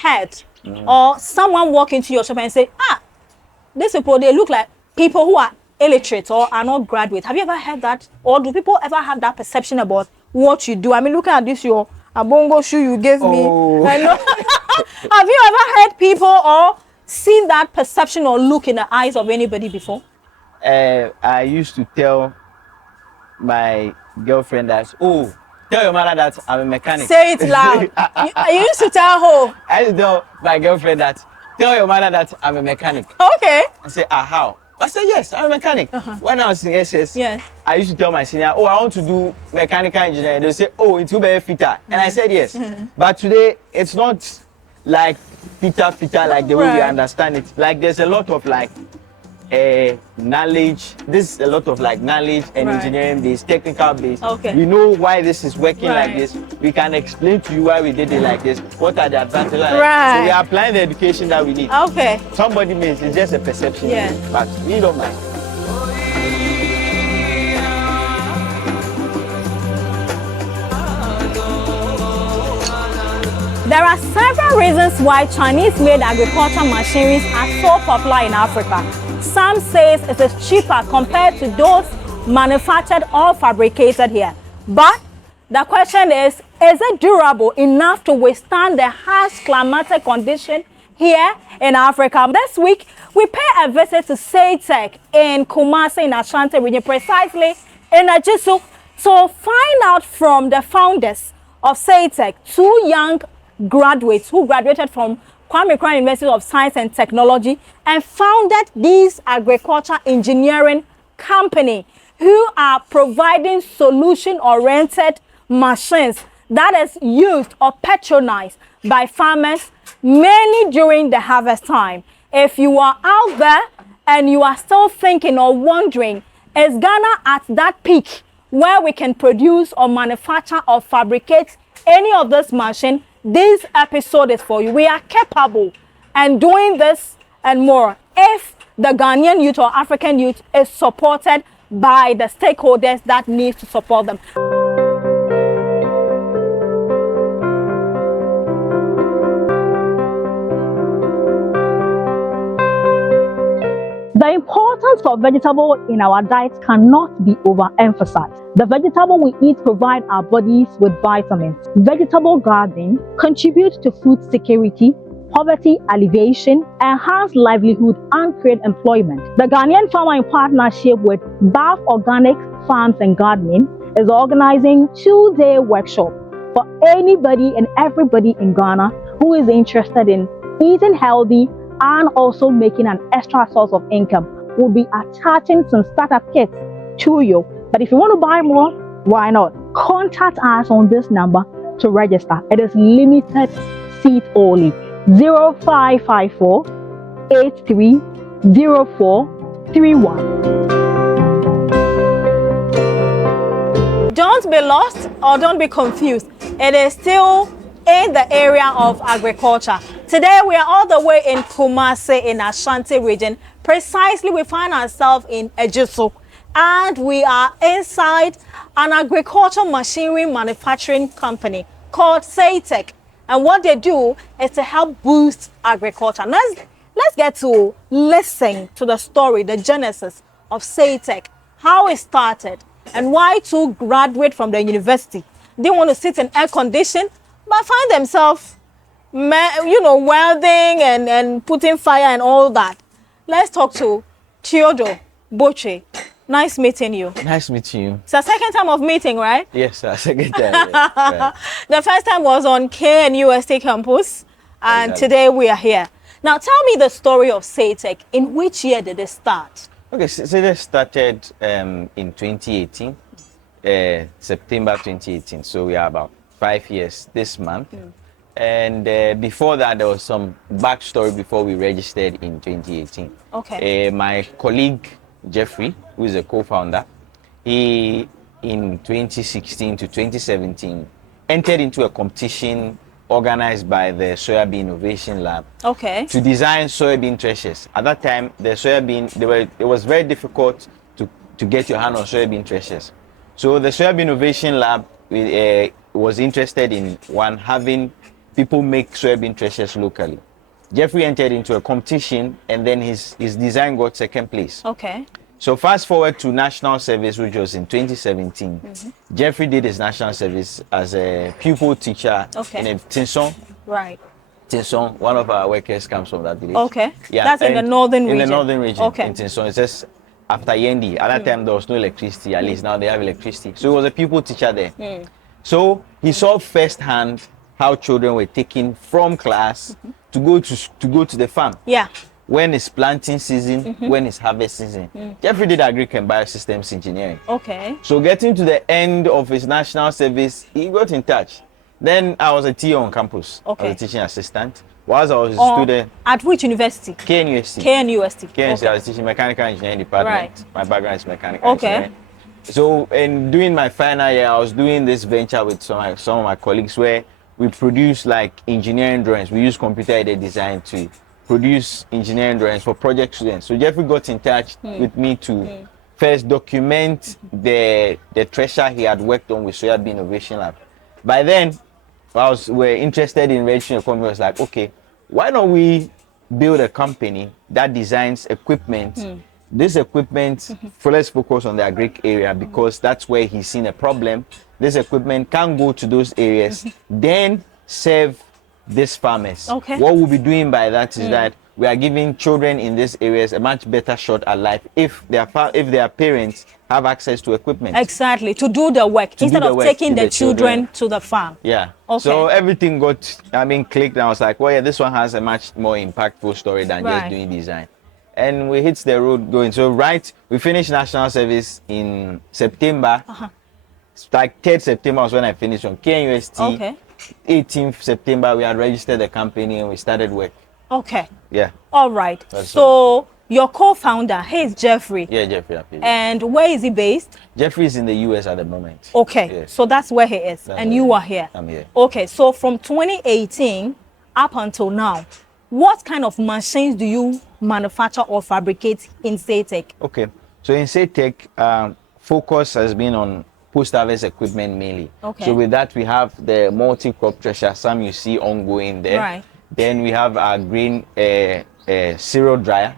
heard or someone walk into your shop and say, these people, they look like people who are illiterate or are not graduates? Have you ever heard that? Or do people ever have that perception about what you do? I mean, looking at this, your abongo shoe you gave me. I know. Have you ever heard people or seen that perception or look in the eyes of anybody before? I used to tell my girlfriend that, tell your mother that I'm a mechanic. Say it loud. you used to tell her? I used to tell my girlfriend that, tell your mother that I'm a mechanic. Okay. I say, how? I said, yes, I'm a mechanic. When I was in SS, I used to tell my senior, I want to do mechanical engineering. They say, it will be a fitter. And I said, yes. But today, it's not like fitter like the way we understand it. Like, there's a lot of like, knowledge. This is a lot of like knowledge and engineering based, technical based. We know why this is working like this. We can explain to you why we did it like this. What are the advantages? So we are applying the education that we need. Somebody means it's just a perception, but we don't mind. There are several reasons why Chinese-made agricultural machineries are so popular in Africa. Some say it is cheaper compared to those manufactured or fabricated here. But the question is it durable enough to withstand the harsh climatic condition here in Africa? This week, we pay a visit to Saytech in Kumasi in Ashanti region, precisely in Ajisu, to find out from the founders of Saytech, two young graduates who graduated from Kwame Nkrumah University of Science and Technology and founded this agriculture engineering company who are providing solution-oriented machines that is used or patronized by farmers mainly during the harvest time. If you are out there and you are still thinking or wondering, is Ghana at that peak where we can produce or manufacture or fabricate any of this machine? This episode is for you. We are capable and doing this and more if the Ghanaian youth or African youth is supported by the stakeholders that need to support them. The importance of vegetable in our diet cannot be overemphasized. The vegetable we eat provide our bodies with vitamins. Vegetable gardening contributes to food security, poverty alleviation, enhance livelihood, and create employment. The Ghanaian Farmer in partnership with BAF Organic Farms and Gardening is organizing 2-day workshop for anybody and everybody in Ghana who is interested in eating healthy and also making an extra source of income. We'll be attaching some startup kits to you. But if you want to buy more, why not? Contact us on this number to register. It is limited seat only. 0554 830431. Don't be lost or don't be confused. It is still in the area of agriculture. Today we are all the way in Kumasi in Ashanti region. Precisely, we find ourselves in Ejisu and we are inside an agricultural machinery manufacturing company called Saytech. And what they do is to help boost agriculture. Let's get to listen to the story, the genesis of Saytech, how it started and why two graduates from the university didn't want to sit in air condition but find themselves, welding and putting fire and all that. Let's talk to Theodore Boche. Nice meeting you. Nice meeting you. It's our second time of meeting, right? Yes, sir. Second time. Right. The first time was on KNUST campus, and today we are here. Now, tell me the story of Saytech. In which year did it start? Okay, Saytech started in 2018, September 2018. So we are about 5 years this month. And before that, there was some backstory before we registered in 2018. Okay. My colleague, Jeffrey, who is a co-founder, he, in 2016 to 2017, entered into a competition organized by the Soybean Innovation Lab to design soybean threshers. At that time, the soybean, it was very difficult to get your hand on soybean threshers. So the Soybean Innovation Lab was interested in having people make soybean threshers locally. Jeffrey entered into a competition, and then his design got second place. Okay. So fast forward to national service, which was in 2017. Jeffrey did his national service as a pupil teacher in a Tinson. Right. Tinson, one of our workers comes from that village. Okay. Yeah, that's in the northern region. In the northern region. Okay. In Tinson, it's just after Yendi. At that time, there was no electricity. At least now they have electricity. So he was a pupil teacher there. So he saw firsthand how children were taken from class to go to the farm. Yeah. When it's planting season, when it's harvest season. Jeffrey did agric and biosystems engineering. Okay. So getting to the end of his national service, he got in touch. Then I was a TA on campus. Okay. I was a teaching assistant. Whilst I was a student. At which university? KNUST. KNUST. KNUST, Okay. I was teaching mechanical engineering department. Right. My background is mechanical engineering. So in doing my final year, I was doing this venture with some of my colleagues where we produce like engineering drawings. We use computer-aided design to produce engineering drawings for project students. So Jeffrey got in touch with me to first document the thresher he had worked on with Soybean Innovation Lab. By then, we're interested in registering a company. I was like, okay, why don't we build a company that designs equipment? This equipment, let's focus on the agric area because that's where he's seen a problem. This equipment can go to those areas, then serve these farmers. Okay. What we'll be doing by that is that we are giving children in these areas a much better shot at life if their parents have access to equipment. Exactly, to do the work instead of taking the children to the farm. Yeah. Okay. So everything got, clicked, and I was like, well, yeah, this one has a much more impactful story than just doing design. And we hit the road going. So we finished national service in September. Like 3rd September was when I finished from KNUST. Okay. 18th September, we had registered the company and we started work. Okay. Yeah. All right. So your co-founder, he's Jeffrey. Yeah, Jeffrey. And where is he based? Jeffrey is in the US at the moment. Okay. Yes. So that's where he is. And you are here. I'm here. Okay. So from 2018 up until now, what kind of machines do you manufacture or fabricate in Saytech? Okay. So in Saytech, focus has been on post-harvest equipment mainly. Okay. So with that, we have the multi-crop thresher, some you see ongoing there. Right. Then we have our grain cereal dryer.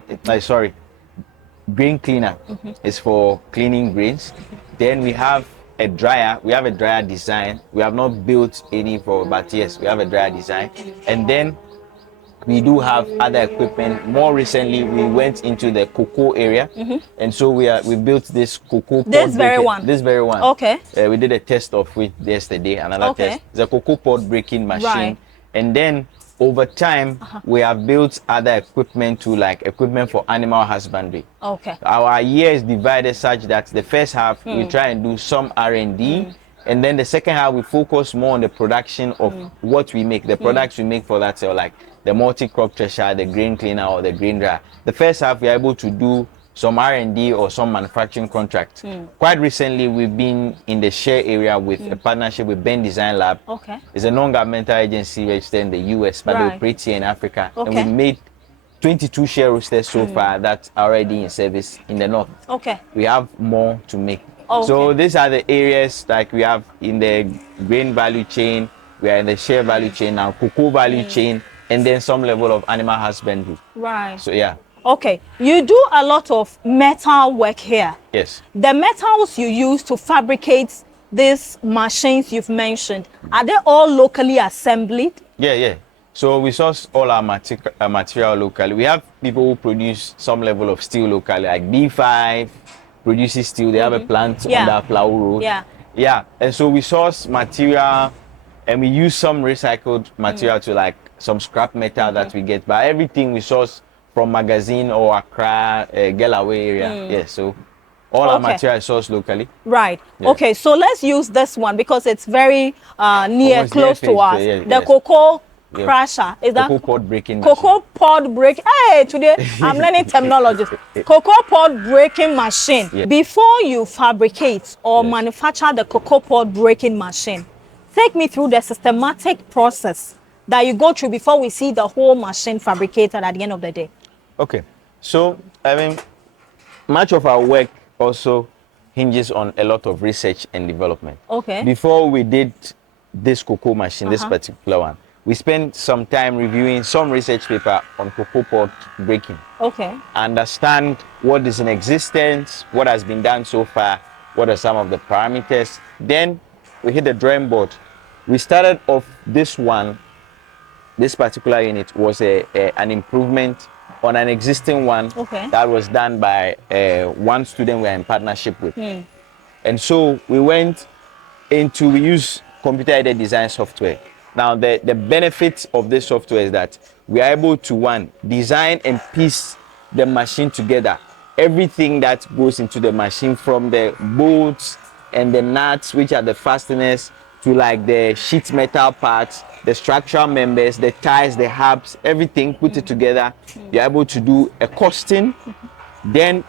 Grain cleaner is for cleaning grains. Then we have a dryer. We have a dryer design. We have not built any but yes, we have a dryer design. And then we do have other equipment. More recently, we went into the cocoa area, and so we built this cocoa pod. This very one. Okay. We did a test of it yesterday. Another test. It's a cocoa pod breaking machine, Right. and then over time we have built other equipment to like equipment for animal husbandry. Okay. Our year is divided such that the first half we try and do some R&D. And then the second half, we focus more on the production of what we make, the products we make for that sale, like the multi-crop thresher, the grain cleaner, or the grain dryer. The first half, we're able to do some R&D or some manufacturing contracts. Quite recently, we've been in the share area with a partnership with Ben Design Lab. Okay. It's a non-governmental agency registered in the US, but they operate here in Africa. Okay. And we've made 22 share roosters so far that's already in service in the north. Okay. We have more to make. Okay. So these are the areas like we have in the grain value chain, we are in the share value chain now, cocoa value chain, and then some level of animal husbandry. Right. So yeah. Okay. You do a lot of metal work here. Yes. The metals you use to fabricate these machines you've mentioned, are they all locally assembled? Yeah. So we source all our material locally. We have people who produce some level of steel locally, like B5 produces steel. They have a plant under Flower Road. Yeah. And so we source material and we use some recycled material to like some scrap metal that we get. But everything we source from Magazine or Accra, Gelaway area. Yeah, so all our material is sourced locally. Right. Yeah. Okay, so let's use this one because it's very close to us. The cocoa crusher. Is that cocoa pod breaking cocoa pod break? Hey, today I'm learning terminology. Cocoa pod breaking machine. Yeah. Before you fabricate or manufacture the cocoa pod breaking machine, take me through the systematic process that you go through before we see the whole machine fabricated at the end of the day. Okay, so I mean, much of our work also hinges on a lot of research and development. Okay. Before we did this cocoa machine, this particular one, we spent some time reviewing some research paper on cocoa pod breaking. Okay. Understand what is in existence, what has been done so far, what are some of the parameters. Then we hit the drawing board. We started off this particular unit was an improvement on an existing one that was done by one student we're in partnership with. And so we use computer-aided design software. Now, the benefits of this software is that we are able to, one, design and piece the machine together. Everything that goes into the machine, from the bolts and the nuts, which are the fasteners, to like the sheet metal parts, the structural members, the ties, the hubs, everything, put it together. You're able to do a costing. Then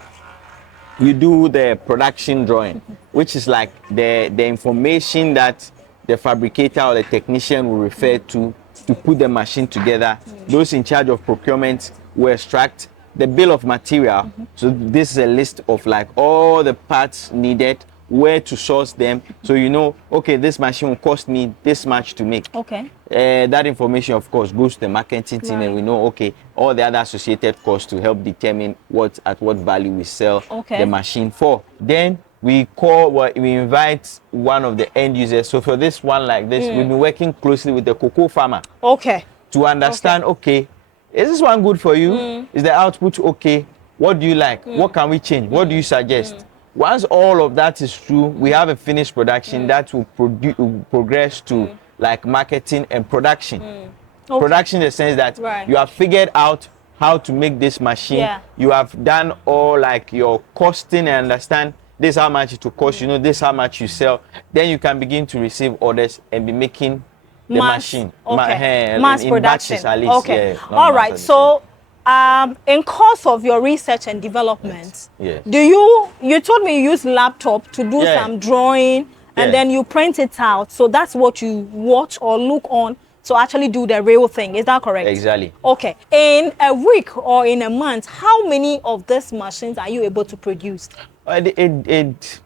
you do the production drawing, which is like the information that the fabricator or the technician will refer to put the machine together. Those in charge of procurement will extract the bill of material. So this is a list of like all the parts needed, where to source them. So you know, okay, this machine will cost me this much to make. Okay. That information, of course, goes to the marketing team, and we know, okay, all the other associated costs to help determine at what value we sell the machine for. Then we invite one of the end users. So for this one like this, we've been working closely with the cocoa farmer. Okay. To understand, okay, is this one good for you? Is the output okay? What do you like? What can we change? What do you suggest? Once all of that is true, we have a finished production that will progress to like marketing and production. Production in the sense that you have figured out how to make this machine. You have done all like your costing and understand this how much it will cost, you know, this how much you sell. Then you can begin to receive orders and be making the machine. Mass production. Batches, at least. Okay. All right. So in course of your research and development, do you told me you use laptop to do some drawing and then you print it out. So that's what you watch or look on to actually do the real thing. Is that correct? Exactly. Okay. In a week or in a month, how many of these machines are you able to produce? It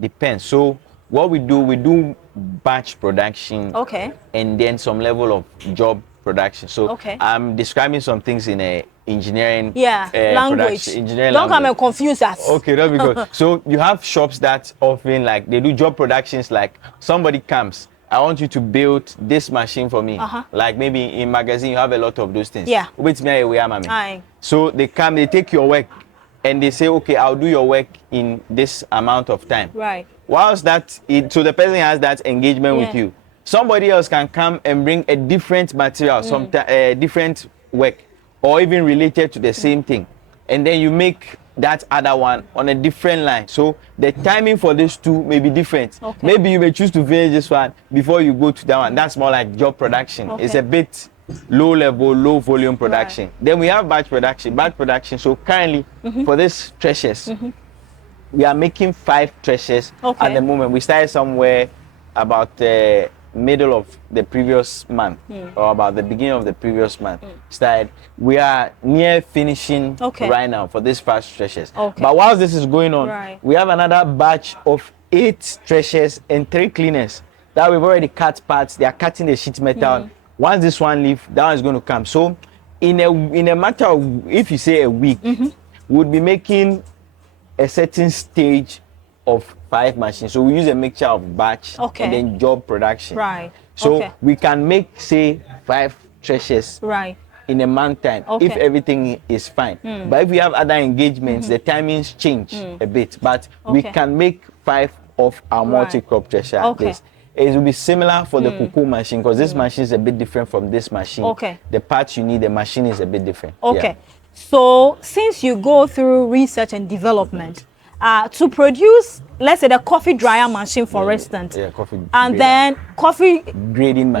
depends. So what we do batch production. Okay. And then some level of job production. So I'm describing some things in a engineering language. Don't come and confuse us. Okay, that'll be good. So you have shops that often like they do job productions, like somebody comes, I want you to build this machine for me. Like maybe in magazine you have a lot of those things. Yeah. With me, so they come, they take your work and they say, okay, I'll do your work in this amount of time. Right. Whilst so the person has that engagement with you. Somebody else can come and bring a different material, different work, or even related to the same thing. And then you make that other one on a different line. So the timing for these two may be different. Maybe you may choose to finish this one before you go to that one. That's more like job production. It's a bit low level, low volume production. Then we have batch production. So currently for these treasures, we are making 5 treasures at the moment. We started somewhere about the middle of the previous month or about the beginning of the previous month. We are near finishing right now for these 5 treasures. But whilst this is going on, we have another batch of 8 treasures and 3 cleaners that we've already cut parts. They are cutting the sheet metal. Once this one leaves, that one is going to come. So in a matter of, if you say a week, we'll be making a certain stage of 5 machines. So we use a mixture of batch and then job production. So we can make, say, 5 treasures in a month time if everything is fine. But if we have other engagements, the timings change a bit. But we can make 5 of our multi-crop treasure. It will be similar for the cocoa machine, because this machine is a bit different from this machine. The parts you need, the machine is a bit different. So since you go through research and development, to produce, let's say, the coffee dryer machine, for instance, coffee and then coffee grading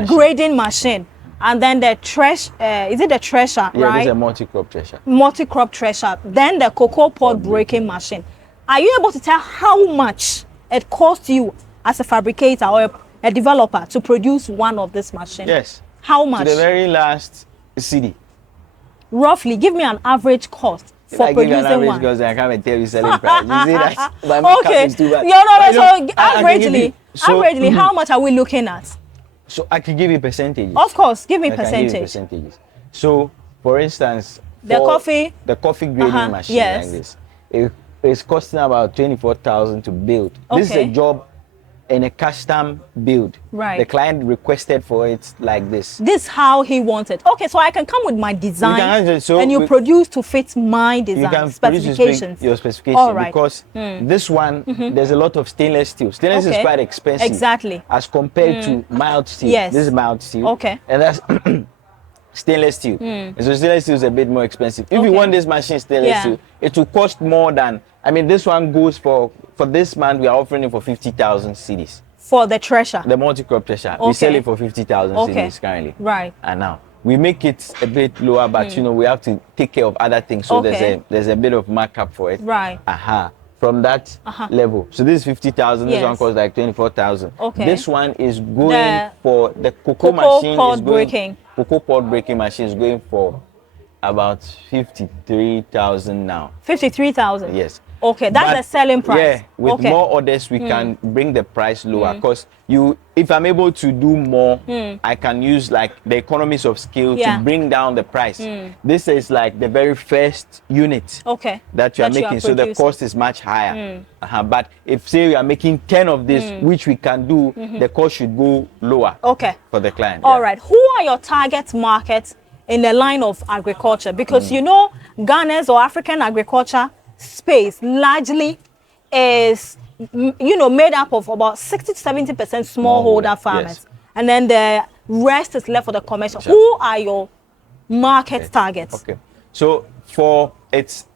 machine, and then the is it the thresher, right? It's a multi-crop thresher. Multi-crop thresher. Then the cocoa pod breaking machine. Are you able to tell how much it costs you as a fabricator or a developer to produce one of this machine? Yes. How much? To the very last CD. Roughly, give me an average cost for producing one. Because I can't tell you selling price. You see that? Okay. So averagely, how much are we looking at? So I can give you percentages. Of course, give me I can give you percentages. So, for instance, the coffee grading machine yes. like this, it's costing about 24,000 to build. Okay. This is a job in a custom build. Right. The client requested for it like this. This is how he wants it. Okay, so I can come with my design and you produce to fit my design you can specifications. Your specifications. All right. Because this one, there's a lot of stainless steel. Stainless is quite expensive. Exactly. As compared to mild steel. Yes. This is mild steel. Okay. And that's stainless steel. So stainless steel is a bit more expensive. If you want this machine stainless steel, it will cost more than, I mean, this one goes for this month, we are offering it for 50,000 cedis. For the thresher? The multi-crop thresher. We sell it for 50,000 cedis currently. Right. And now, we make it a bit lower, but you know, we have to take care of other things. So there's a bit of markup for it. Right. From that level. So this is 50,000, this one costs like 24,000. Okay. This one is going for the cocoa machine pod breaking. Cocoa pod breaking machine is going for about 53,000 now. 53,000? Yes. Okay, that's the selling price. Yeah, with more orders, we can bring the price lower. Because if I'm able to do more, I can use like the economies of scale to bring down the price. This is like the very first unit that you are making, so the cost is much higher. But if say we are making 10 of this, which we can do, the cost should go lower for the client. All right. Who are your target markets in the line of agriculture? Because you know, Ghana's or African agriculture space largely is, you know, made up of about 60 to 70% smallholder farmers, and then the rest is left for the commercial. Who are your market targets? Okay, so for it's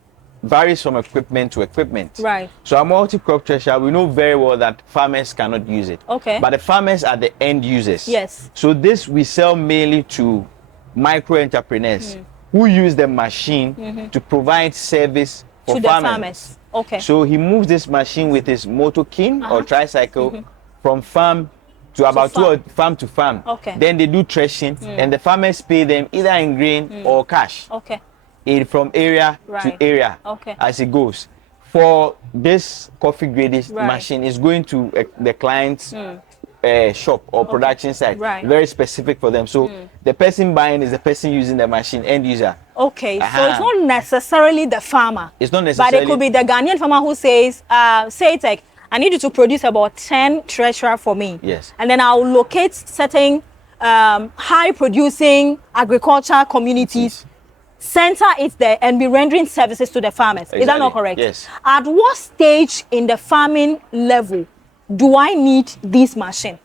varies from equipment to equipment. Right. So a multi-crop thresher, we know very well that farmers cannot use it. Okay. But the farmers are the end users. Yes. So this we sell mainly to micro entrepreneurs who use the machine to provide service for to farmers. The farmers. Okay. So he moves this machine with his motorcade or tricycle from farm to about farm to farm. Okay. Then they do threshing and the farmers pay them either in grain or cash. Okay. From area to area as it goes. For this coffee grading machine, is going to the client's shop or production site. Very specific for them. So the person buying is the person using the machine, end user. Okay, so it's not necessarily the farmer. It's not necessarily. But it could be the Ghanaian farmer who says, say it's like, I need you to produce about 10 treasurer for me. Yes. And then I'll locate certain high producing agriculture communities, center it there, and be rendering services to the farmers. Exactly. Is that not correct? Yes. At what stage in the farming level do I need this machine?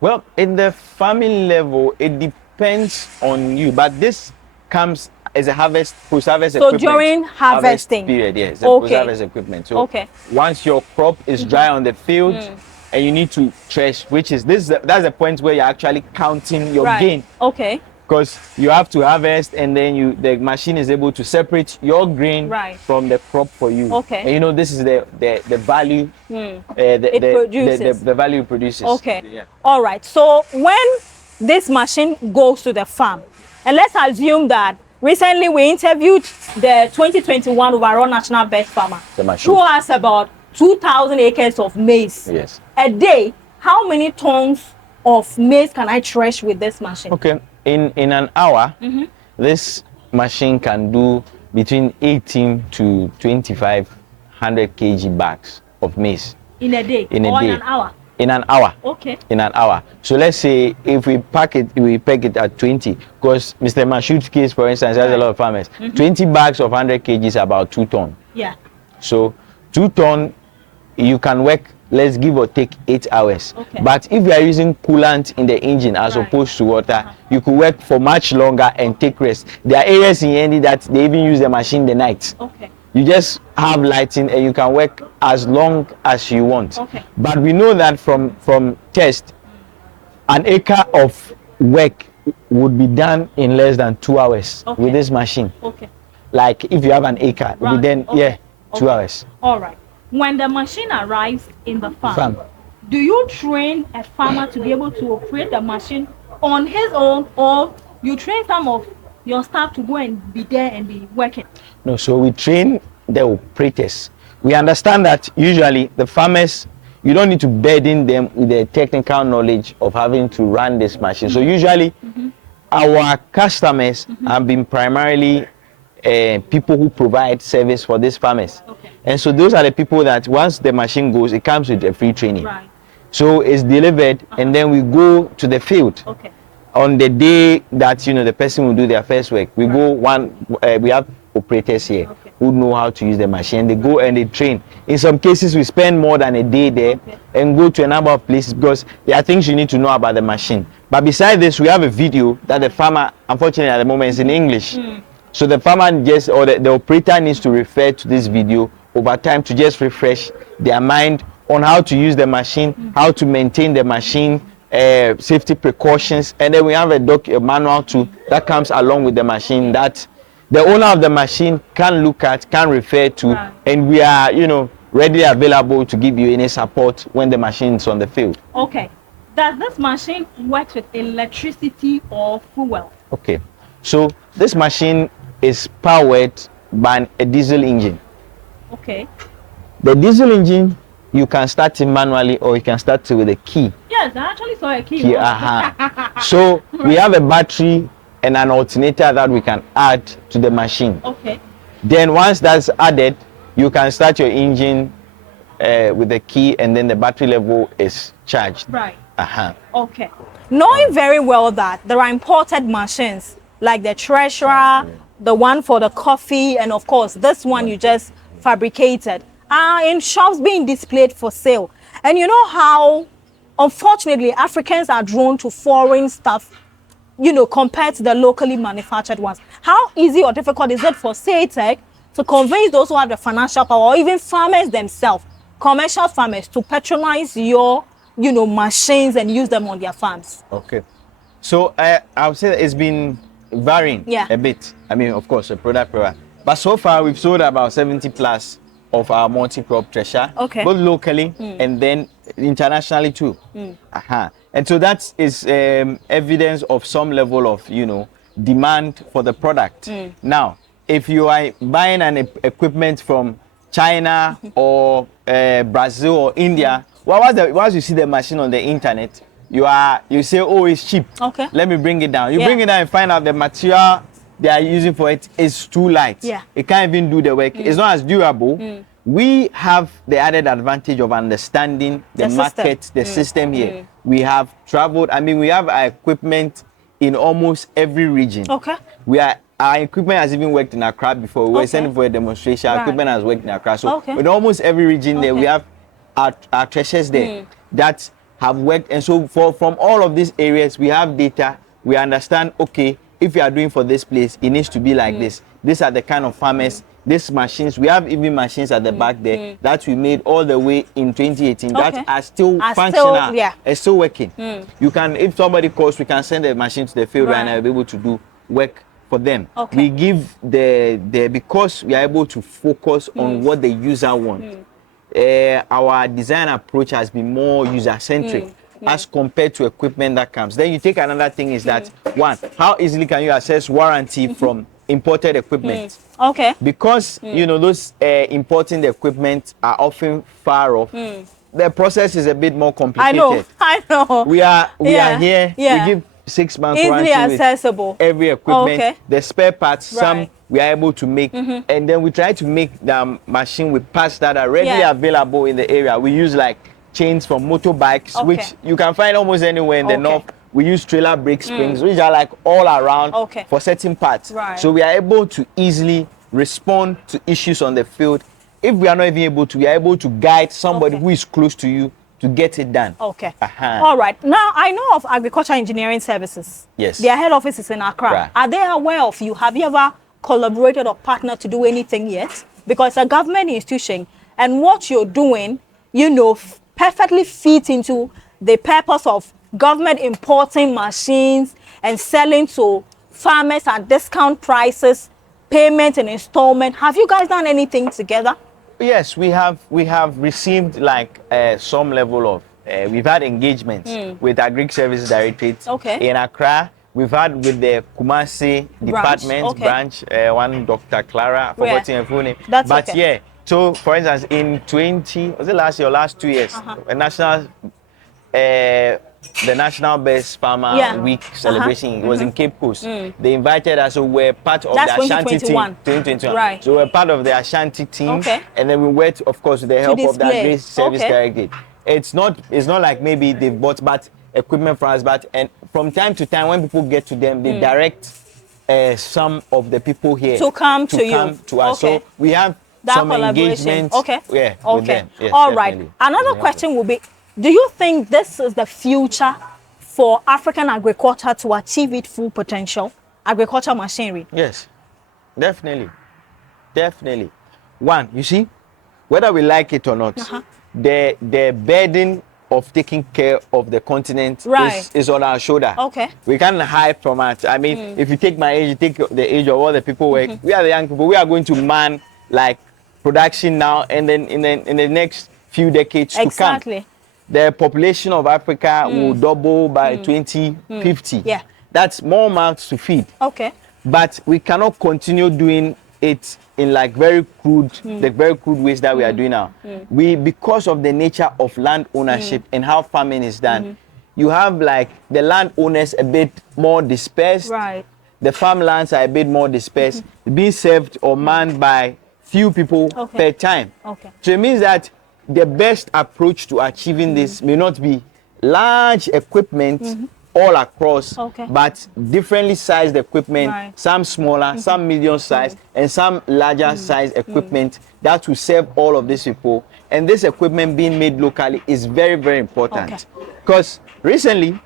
Well, in the farming level, it depends on you. But this comes as a post-harvest equipment. So during harvesting? Period, yes. Post-harvest equipment. So once your crop is dry on the field and you need to thresh, which is that's the point where you're actually counting your gain. Okay. Because you have to harvest and then the machine is able to separate your grain from the crop for you. Okay. And you know this is the value the value it produces. Okay. Yeah. All right. So when this machine goes to the farm, and let's assume that recently we interviewed the 2021 overall national best farmer who has about 2,000 acres of maize. Yes. A day, how many tons of maize can I thresh with this machine? Okay. In an hour, this machine can do between 18 to 2,500 kg bags of maize. In a day? In an hour? In an hour. Okay. In an hour. So let's say if we peg it at 20, because Mr. Mashoud's case, for instance, has a lot of farmers. 20 bags of 100 kg is about 2 tons. Yeah. So 2 tons, you can work, let's give or take 8 hours. Okay. But if you are using coolant in the engine as opposed to water, you could work for much longer and take rest. There are areas in Yendi that they even use the machine the night. Okay. You just have lighting and you can work as long as you want. Okay. But we know that from test, an acre of work would be done in less than 2 hours with this machine. Okay. Like if you have an acre, it would then 2 hours. All right. When the machine arrives in the farm, do you train a farmer to be able to operate the machine on his own, or you train some of your staff to go and be there and be working? No, so we train the operators. We understand that usually the farmers you don't need to burden them with the technical knowledge of having to run this machine. So usually our customers have been primarily people who provide service for these farmers. And so those are the people that once the machine goes, it comes with a free training. So it's delivered and then we go to the field. On the day that the person will do their first work, we go we have operators here who know how to use the machine. They go and they train. In some cases we spend more than a day there and go to a number of places because there are things you need to know about the machine. But besides this, we have a video that the farmer, unfortunately at the moment, is in English. So the farmer or the operator needs to refer to this video over time to just refresh their mind on how to use the machine, how to maintain the machine, safety precautions, and then we have a manual too that comes along with the machine that the owner of the machine can look at, can refer to, and we are readily available to give you any support when the machine is on the field. Okay. Does this machine work with electricity or fuel? Okay. So this machine is powered by a diesel engine. Okay. The diesel engine, you can start it manually or you can start it with a key. Yes, I actually saw a key. So we have a battery and an alternator that we can add to the machine. Okay. Then once that's added, you can start your engine with the key and then the battery level is charged. Right. Okay. Knowing very well that there are imported machines like the treasurer, the one for the coffee, and of course this one you just fabricated, are in shops being displayed for sale. And you know how unfortunately Africans are drawn to foreign stuff, compared to the locally manufactured ones. How easy or difficult is it for SATEC to convince those who have the financial power, or even farmers themselves, commercial farmers, to patronize your machines and use them on their farms? Okay. So I would say that it's been varying a bit. I mean, of course, a product. But so far, we've sold about 70 plus of our multi-crop thresher, both locally and then internationally too. And so that is evidence of some level of, demand for the product. Now, if you are buying an equipment from China or Brazil or India, once you see the machine on the internet, you say, oh, it's cheap. Let me bring it down. You bring it down and find out the material they are using for it is too light. It can't even do the work. It's not as durable. We have the added advantage of understanding the market, the system here. We have traveled. I mean, we have our equipment in almost every region. Our equipment has even worked in Accra before. We were sending for a demonstration. Our equipment has worked in Accra. So in almost every region there, we have our treasures there that have worked. And so from all of these areas, we have data. We understand, okay, if you are doing for this place, it needs to be like this. These are the kind of farmers. These machines, we have even machines at the back there that we made all the way in 2018 that are still functional, are still working. You can, if somebody calls, we can send the machine to the field and I'll be able to do work for them. We give because we are able to focus on what the user wants. Our design approach has been more user-centric as compared to equipment that comes. Then you take another thing is that, one, how easily can you access warranty from imported equipment? Because those importing the equipment are often far off. The process is a bit more complicated. I know. We are here. We give 6 months easily accessible with every equipment. The spare parts, some we are able to make, and then we try to make the machine with parts that are readily available in the area. We use like chains from motorbikes, which you can find almost anywhere in the north. We use trailer brake springs, which are like all around for certain parts. So we are able to easily respond to issues on the field. If we are not even able to, we are able to guide somebody who is close to you to get it done. All right. Now, I know of Agriculture Engineering Services. Their head office is in Accra. Are they aware of you? Have you ever collaborated or partnered to do anything yet? Because it's a government institution, and what you're doing, perfectly fits into the purpose of government importing machines and selling to farmers at discount prices, payment and installment. Have you guys done anything together? Yes, we have received like some level of we've had engagements with Agric Services Directorate in Accra. We've had with the Kumasi Department branch, one Dr. Clara, forgetting her full name. So, for instance, in 20, was it last year or last 2 years, the National Best Farmer Week celebration was in Cape Coast. They invited us, so we're part of That's the Ashanti team. 2021. Right. So we're part of the Ashanti team, and then we went, of course, with the help of the Agri Service Directorate. It's not like maybe they've bought equipment for us, but and from time to time when people get to them, they direct some of the people here to come to us. So we have that some engagement. With them. Yes, all right. Another question will be, do you think this is the future for African agriculture to achieve its full potential? Agriculture machinery? Yes, definitely. One, you see, whether we like it or not, the burden of taking care of the continent is on our shoulder. We can't hide from it. I mean, if you take my age, you take the age of all the people work, we are the young people, we are going to man like production now, and then in the next few decades to come. The population of Africa will double by 2050. That's more mouths to feed. But we cannot continue doing it in like very crude ways that we are doing now. Because of the nature of land ownership and how farming is done, you have like the land owners a bit more dispersed. The farmlands are a bit more dispersed, being served or manned by few people per time. So it means that the best approach to achieving this may not be large equipment all across, but differently sized equipment, some smaller, some medium sized, and some larger sized equipment that will serve all of these people. And this equipment being made locally is very, very important. Because recently,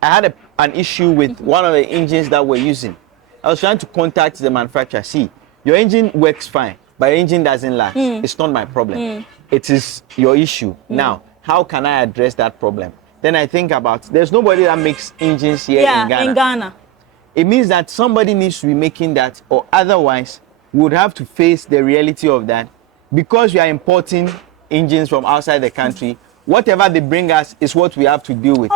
I had an issue with one of the engines that we're using. I was trying to contact the manufacturer. See, your engine works fine, but your engine doesn't last. It's not my problem. It is your issue. Now, how can I address that problem? Then I think about, there's nobody that makes engines here in Ghana. It means that somebody needs to be making that, or otherwise we would have to face the reality of that. Because we are importing engines from outside the country, whatever they bring us is what we have to deal with.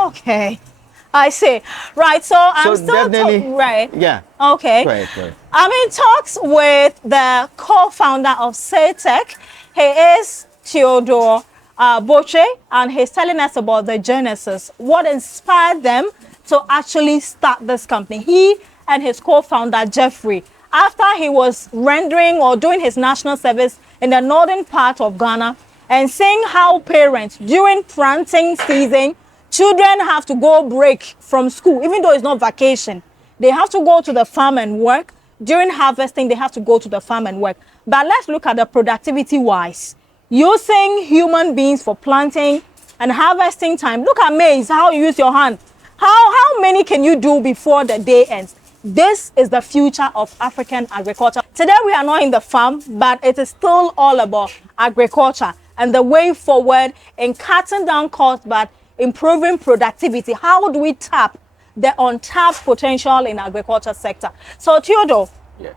I see. Right, so I'm still right. Yeah. Right. I'm in talks with the co-founder of SayTech. He is Theodore Boche, and he's telling us about the genesis, what inspired them to actually start this company. He and his co-founder Jeffrey, after he was rendering or doing his national service in the northern part of Ghana, and seeing how parents during planting season, children have to go break from school, even though it's not vacation. They have to go to the farm and work. During harvesting, they have to go to the farm and work. But let's look at the productivity wise. Using human beings for planting and harvesting time. Look at maize, how you use your hand. How many can you do before the day ends? This is the future of African agriculture. Today we are not in the farm, but it is still all about agriculture and the way forward in cutting down costs, but improving productivity. How do we tap the untapped potential in agriculture sector? So Theodore,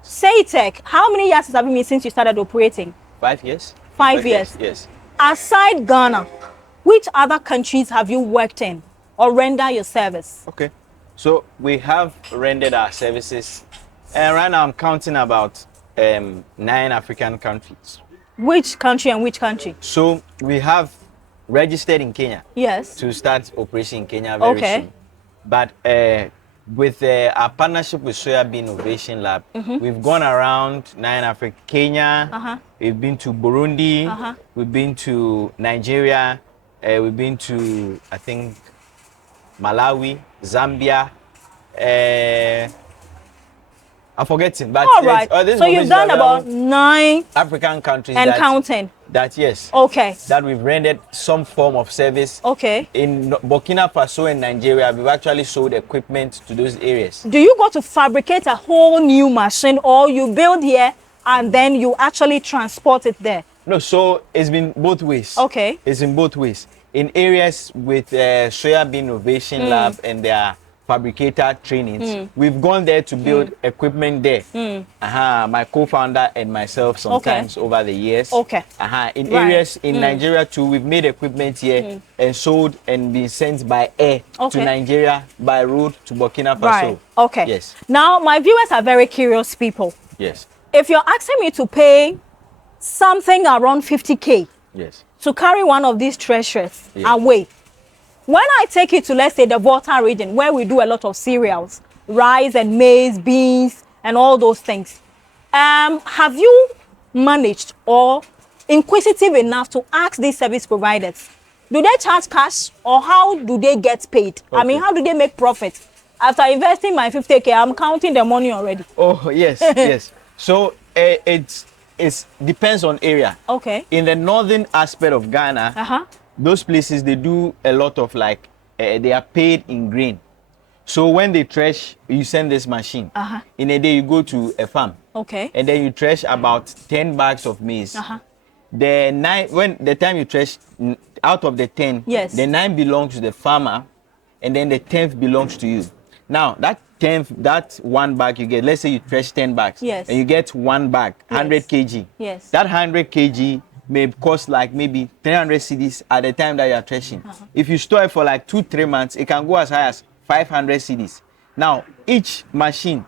SayTech, how many years has it been since you started operating? 5 years. 5 years. Yes. Aside Ghana, which other countries have you worked in or render your service? So we have rendered our services, and right now I'm counting about 9 African countries. Which country and which country? So we have registered in Kenya. Yes. To start operation in Kenya very soon. But with our partnership with Soyabean Innovation Lab, we've gone around 9 Africa, Kenya, we've been to Burundi, we've been to Nigeria, we've been to, I think, Malawi, Zambia, I'm forgetting, but all right. So you've done about 9 African countries and counting. That we've rendered some form of service. In Burkina Faso and Nigeria, we've actually sold equipment to those areas. Do you go to fabricate a whole new machine, or you build here and then you actually transport it there? No, so it's been both ways. It's in both ways. In areas with Soyabean Innovation Lab and their fabricator trainings, we've gone there to build equipment there. My co-founder and myself sometimes over the years. In areas in Nigeria too, we've made equipment here and sold and been sent by air to Nigeria, by road to Burkina Faso. Yes. Now my viewers are very curious people. Yes. If you're asking me to pay something around 50K Yes. to carry one of these treasures Yeah. away. When I take it to, let's say, the Volta region, where we do a lot of cereals, rice and maize, beans, and all those things, have you managed or inquisitive enough to ask these service providers, do they charge cash or how do they get paid? I mean, Okay. how do they make profit? After investing my 50K, I'm counting the money already. Oh, yes, yes. So it's depends on area. Okay. In the northern aspect of Ghana, Uh-huh. those places, they do a lot of like, they are paid in grain. So when they thresh, you send this machine. Uh-huh. In a day, you go to a farm. Okay. And then you thresh about 10 bags of maize. Uh-huh. When the time you thresh, out of the 10, Yes. the 9 belongs to the farmer, and then the 10th belongs to you. Now, that 10th, that one bag you get, let's say you thresh 10 bags. Yes. And you get one bag, 100 kg. Yes. That 100 kg may cost like maybe 300 cedis at the time that you are threshing. If you store it for like 2-3 months, it can go as high as 500 cedis. Now, each machine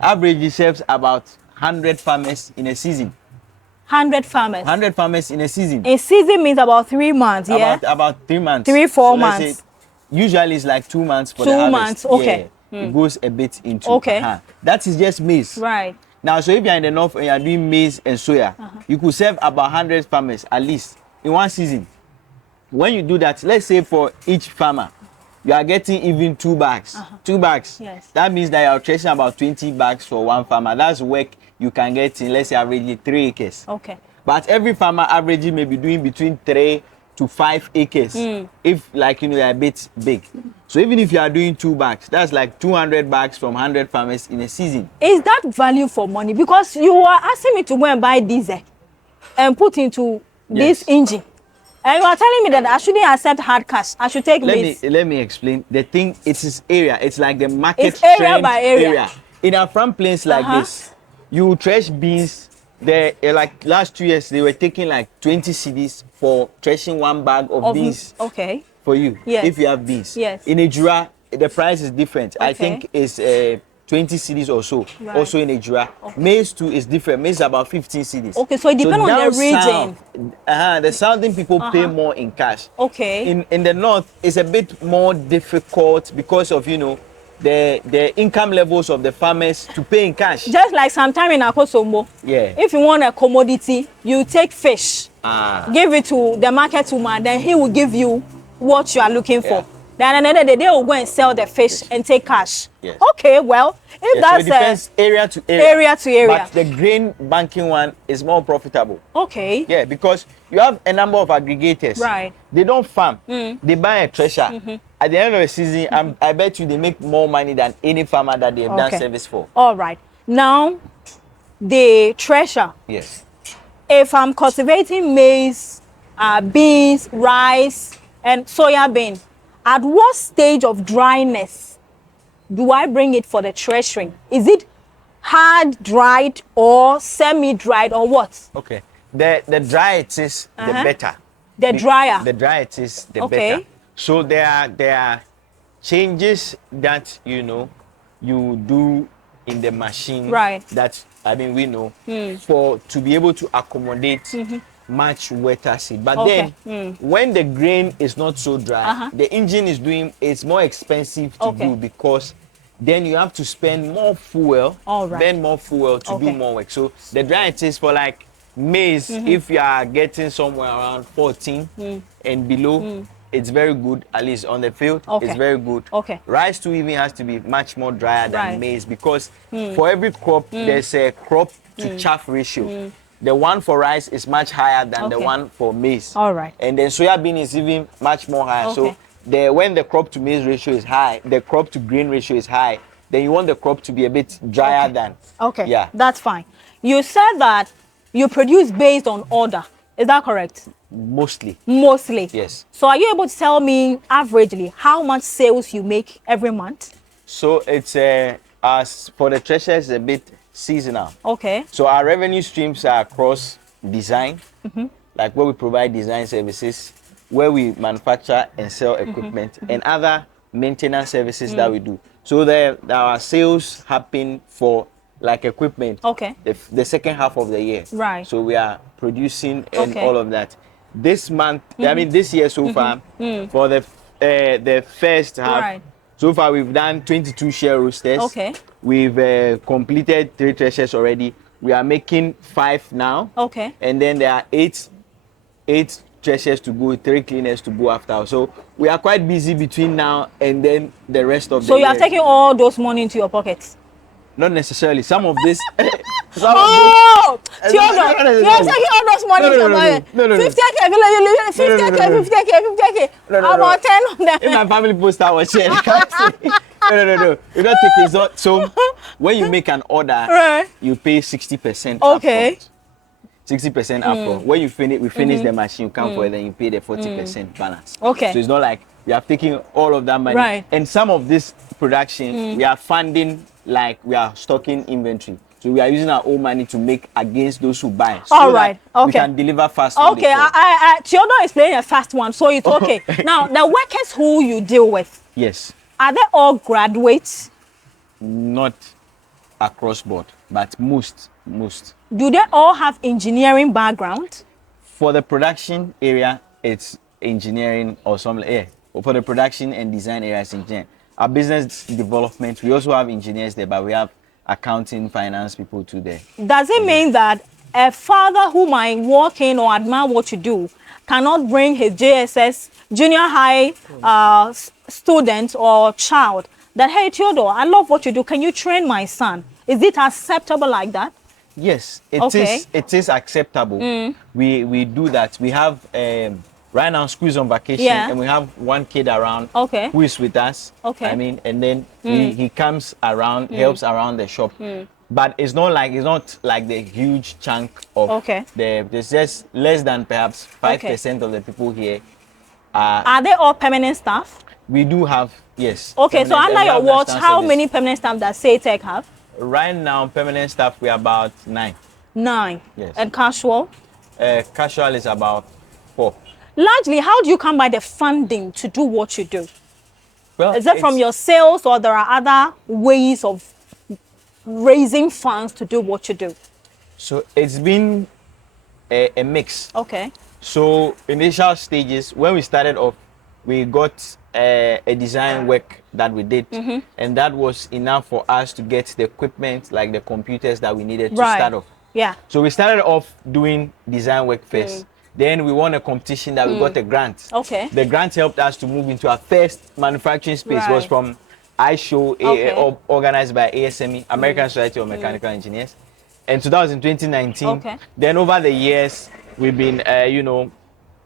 averagely serves about 100 farmers in a season. 100 farmers. 100 farmers in a season. A season means about 3 months, yeah? About 3 months. 3-4 So let's months. say usually it's like 2 months for the 2 harvest. months, okay. Yeah, it goes a bit into. Okay. That is just maize. Right. Now, so if you're in the north and you're doing maize and soya, you could serve about 100 farmers at least in one season. When you do that, let's say for each farmer, you are getting even 2 bags. 2 bags. Yes. That means that you are threshing about 20 bags for one farmer. That's work you can get in, let's say, averagely 3 acres. Okay. But every farmer averagely may be doing between 3 to 5 acres. If, like, you know, you're a bit big. So even if you are doing 2 bags, that's like 200 bags from 100 farmers in a season. Is that value for money? Because you are asking me to go and buy diesel and put into Yes. this engine. And you are telling me that I shouldn't accept hard cash. I should take maize. Let me explain. The thing, it's area. It's like the market It's area trend by area. In a farm place like this, you thresh beans. Like last 2 years, they were taking like 20 cedis for threshing one bag of beans Okay. for you. Yes. If you have beans. Yes. In Ejura, the price is different. I Okay. think it's 20 cedis or so. Right. Also in Ejura. Maize too is different. Maize is about 15 cedis. Okay, so it depends on the down region. south, the southern people pay more in cash. Okay. In the north, it's a bit more difficult because of, you know, the income levels of the farmers to pay in cash. Just like sometime in Akosombo. Yeah. If you want a commodity, you take fish, give it to the market woman, then he will give you what you are looking for. Yeah. Then another day they will go and sell the fish and take cash. Yes. Okay, well, if Yeah, so that's it depends area to area. area to area. But the grain banking one is more profitable. Okay. Yeah, because you have a number of aggregators. Right. They don't farm. They buy a treasure. At the end of the season, I bet you they make more money than any farmer that they have done service for. All right. Now, the treasure. Yes. If I'm cultivating maize, beans, rice, and soya bean, at what stage of dryness do I bring it for the treasuring? Is it hard dried or semi-dried or what? Okay. The drier it is, the better. The drier. The drier it is, the Okay. better. So there are changes that you do in the machine. Right. That we know for to be able to accommodate much wetter seed. But then when the grain is not so dry, the engine it's more expensive to do because then you have to spend more fuel, burn more fuel to do more work. So the dry it is for like maize, if you are getting somewhere around 14 and below, it's very good, at least on the field. It's very good. Okay. Rice too even has to be much more drier than maize because for every crop there's a crop to chaff ratio. The one for rice is much higher than the one for maize. All right. And then soya bean is even much more higher. So when the crop to maize ratio is high, the crop to grain ratio is high, then you want the crop to be a bit drier than. Okay. Yeah. That's fine. You said that you produce based on order. Is that correct? Mostly. Mostly. Yes. So are you able to tell me averagely how much sales you make every month? So it's as for the treasures, a bit seasonal. Okay. So our revenue streams are across design, like where we provide design services, where we manufacture and sell equipment, and other maintenance services that we do. So our sales happen for like equipment. Okay. The second half of the year. Right. So we are producing and Okay. all of that. This month, I mean this year so far, for the first half, Right. so far we've done 22 share roasters. Okay. We've completed 3 threshers already. We are making 5 now. Okay. And then there are 8 threshers to go, 3 cleaners to go after. So we are quite busy between now and then the rest of the So year. you are taking all those money into your pockets? Not necessarily. Some of this. Oh, Theodore, no, you are taking all those money into your pocket. no. 50K, 50K. About 10 of them. If my family poster was shared, no. You're not taking so when you make an order, Right. you pay 60%. Okay. Upfront. 60% upfront. When you finish the machine, you come for it, then you pay the 40% balance. Okay. So it's not like we have taken all of that money. Right. And some of this production, we are funding, like we are stocking inventory. So we are using our own money to make against those who buy. So All right. that we Okay. can deliver fast. Okay, Theodore is playing a fast one, so it's okay. Now, the workers who you deal with, Yes. are they all graduates? Not across board, but most. Do they all have engineering background? For the production area, it's engineering or something. Yeah. For the production and design area, it's engineering. Our business development, we also have engineers there, but we have accounting, finance people too there. Does it mean that a father who might walk in or admire what you do cannot bring his JSS, junior high student or child that, hey, Theodore, I love what you do. Can you train my son? Is it acceptable like that? Yes, Okay. it is acceptable. We do that. We have right now school's on vacation, Yeah. and we have one kid around Okay. who is with us. Okay. I mean, and then he comes around, helps around the shop. But it's not like the huge chunk of Okay. there's just less than perhaps 5% of the people here. Are they all permanent staff? We do have, yes. Okay, so permanent- under we your have watch, national how service. many permanent staff does SayTech have? Right now, permanent staff, we are about 9. 9. Yes. And casual? Casual is about 4. Largely, how do you come by the funding to do what you do? Well, Is it from it's- your sales, or there are other ways of raising funds to do what you do? So it's been a mix. Okay. So initial stages, when we started off, we got a design work that we did, and that was enough for us to get the equipment, like the computers that we needed to Right. start off. Yeah. So we started off doing design work first. Then we won a competition that we got a grant. Okay. The grant helped us to move into our first manufacturing space. Was Right. from iShow, Okay. organized by ASME, American Society of Mechanical Engineers. And so that was in 2019. Okay. Then over the years, we've been,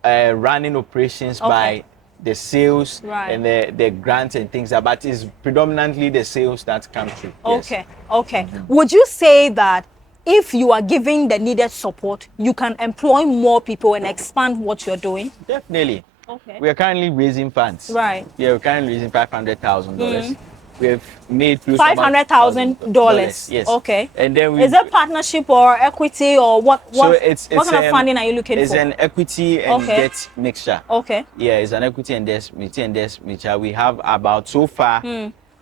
running operations Okay. by the sales Right. and the grants and things like that. But it's predominantly the sales that come through. Yes. Okay. Would you say that if you are giving the needed support, you can employ more people and expand what you're doing? Definitely. Okay. We are currently raising funds. Right. Yeah, we're currently raising $500,000. We have made close to about $500,000. Yes. Okay. And then we. Is it partnership or equity, or what? So What it's kind of an- funding are you looking It's for? an equity and Okay. debt mixture. Okay. Yeah, it's an equity and debt mixture. We have about so far,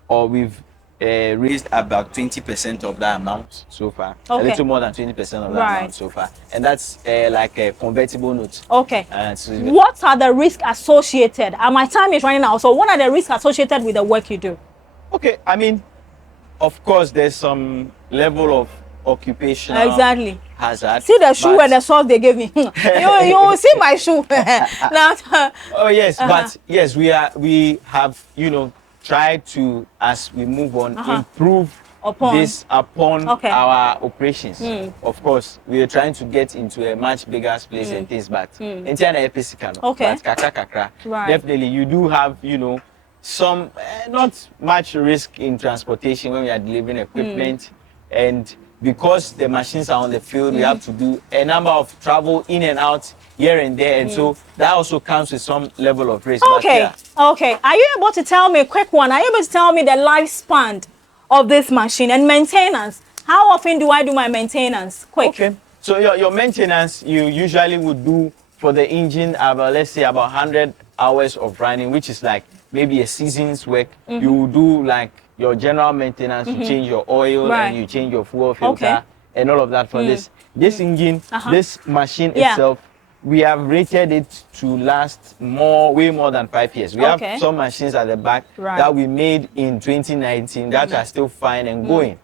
or we've raised about 20% of that amount so far. A Okay. little more than 20% of that Right. amount so far, and that's like a convertible note. Okay. So What are the risks associated? And my time is running out. So what are the risks associated with the work you do? okay, I mean, of course, there's some level of occupation Exactly. hazard. See the shoe but- and the socks they gave me. you see my shoe. Now, Oh yes, but yes, we have tried to, as we move on, improve Upon. Okay. our operations. Of course, we are trying to get into a much bigger space and things, but Okay. but kakra. Right. Definitely, you do have some not much risk in transportation when we are delivering equipment, and because the machines are on the field, we have to do a number of travel in and out here and there, and so that also comes with some level of risk. But okay. yeah. Okay. Are you able to tell me a quick one? Are you able to tell me the lifespan of this machine and maintenance? How often do I do my maintenance? Quick. Okay. So your maintenance, you usually would do for the engine about, let's say, about 100 hours of running, which is like maybe a season's work. You will do like your general maintenance, you change your oil Right. and you change your fuel filter Okay. and all of that for this. This engine, this machine itself, we have rated it to last way more than 5 years. We have some machines at the back that we made in 2019 that are still fine and going.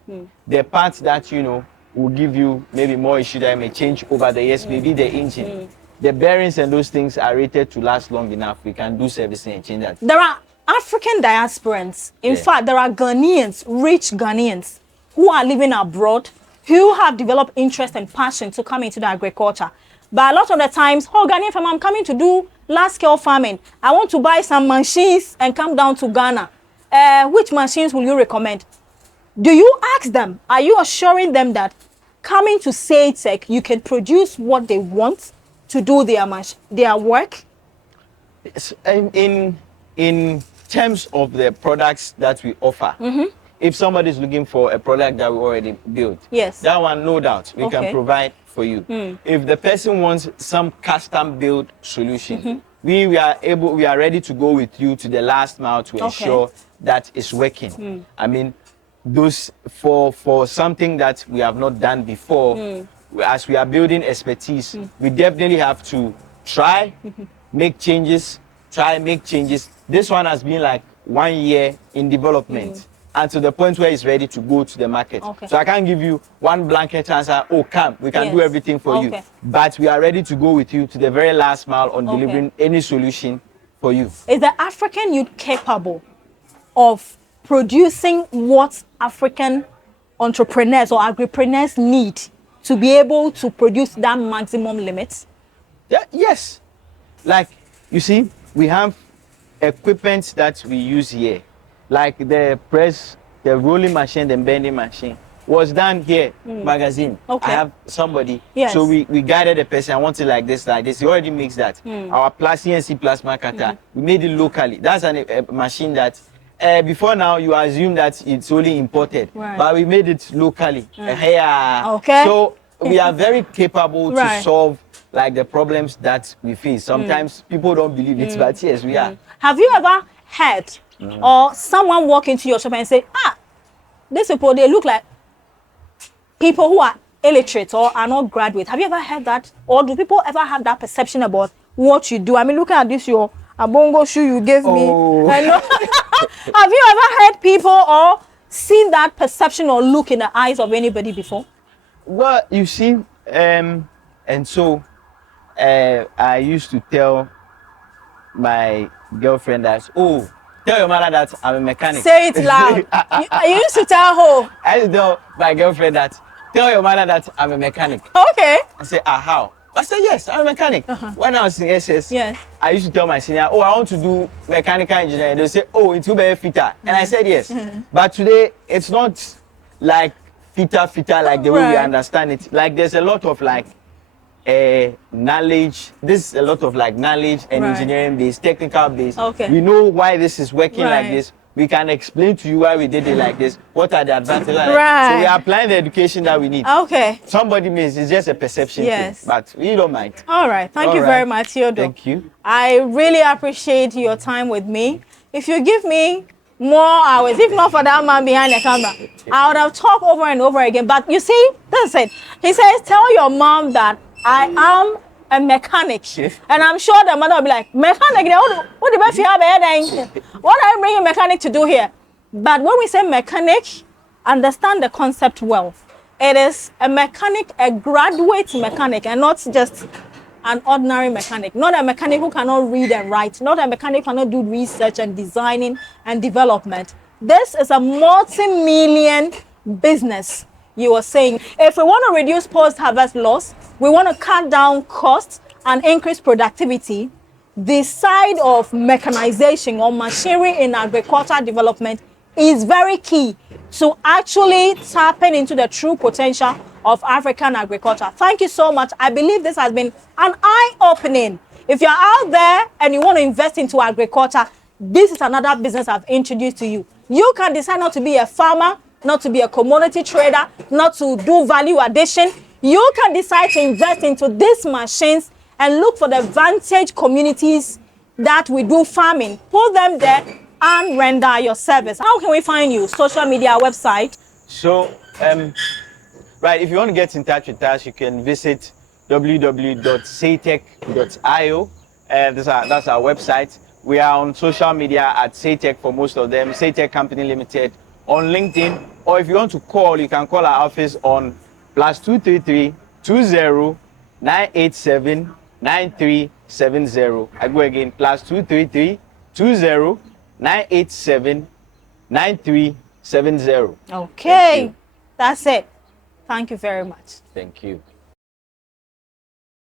The parts that, you know, will give you maybe more issue that may change over the years, maybe the engine. The bearings and those things are rated to last long enough. We can do servicing and change that. There are African diasporans. In fact, there are Ghanaians, rich Ghanaians, who are living abroad, who have developed interest and passion to come into the agriculture. But a lot of the times, oh, Ghanaian farmer, I'm coming to do large-scale farming. I want to buy some machines and come down to Ghana. Which machines will you recommend? Do you ask them? Are you assuring them that coming to SayTech, you can produce what they want to do their work? In terms of the products that we offer, if somebody is looking for a product that we already built, that one, no doubt, we can provide for you. If the person wants some custom built solution, we are ready to go with you to the last mile to ensure that it's working. I mean, those for something that we have not done before, as we are building expertise, we definitely have to try, make changes. This one has been like 1 year in development. And to the point where it's ready to go to the market. So I can't give you one blanket answer, oh, come, we can do everything for you. But we are ready to go with you to the very last mile on delivering any solution for you. Is the African youth capable of producing what African entrepreneurs or agripreneurs need to be able to produce that maximum limit? Yeah, yes. Like, you see, we have equipment that we use here. Like the press, the rolling machine, the bending machine was done here, magazine. I have somebody. So we guided the person, I want it like this. He already makes that. Our CNC plasma cutter, we made it locally. That's a machine that, before now, you assume that it's only imported. But we made it locally. So we are very capable to solve like the problems that we face. Sometimes people don't believe it, but yes, we are. Have you ever heard or someone walk into your shop and say, these people, they look like people who are illiterate or are not graduates? Have you ever heard that? Or do people ever have that perception about what you do? I mean, looking at this, your abongo shoe you gave me. I know. Have you ever heard people or seen that perception or look in the eyes of anybody before? Well, you see, and so I used to tell my girlfriend that, oh, tell your mother that I'm a mechanic. Say it loud. you used to tell her? I used to tell my girlfriend that, tell your mother that I'm a mechanic. Okay. I say, how? I said, yes, I'm a mechanic. When I was in SS, I used to tell my senior, oh, I want to do mechanical engineering. They say, oh, it will be a fitter. And I said, yes. But today, it's not like fitter like the way we understand it. Like, there's a lot of like, knowledge. This is a lot of like knowledge and engineering based, technical based. We know why this is working like this. We can explain to you why we did it like this. What are the advantages? So we are applying the education that we need. Somebody means it's just a perception thing, but we don't mind. All right. Thank you very much, Yodo. Thank you. I really appreciate your time with me. If you give me more hours, if not for that man behind the camera, I would have talked over and over again. But you see, that's it. He says, tell your mom that I am a mechanic. And I'm sure the mother will be like, mechanic? What are you bringing mechanic to do here? But when we say mechanic, understand the concept well. It is a mechanic, a graduate mechanic, and not just an ordinary mechanic. Not a mechanic who cannot read and write. Not a mechanic who cannot do research and designing and development. This is a multi-million business. You were saying, if we want to reduce post-harvest loss, we want to cut down costs and increase productivity, the side of mechanization or machinery in agricultural development is very key to actually tapping into the true potential of African agriculture. Thank you so much. I believe this has been an eye-opening. If you're out there and you want to invest into agriculture, this is another business I've introduced to you. You can decide not to be a farmer, not to be a commodity trader, not to do value addition. You can decide to invest into these machines and look for the vantage communities that we do farming. Put them there and render your service. How can we find you? Social media, website? So, right, if you want to get in touch with us, you can visit www.saytech.io. That's our website. We are on social media at Saytech for most of them, Saytech Company Limited, on LinkedIn. Or if you want to call, you can call our office on +233 20 987 9370. I go again, +233 20 987 9370. Okay, that's it. Thank you very much. Thank you.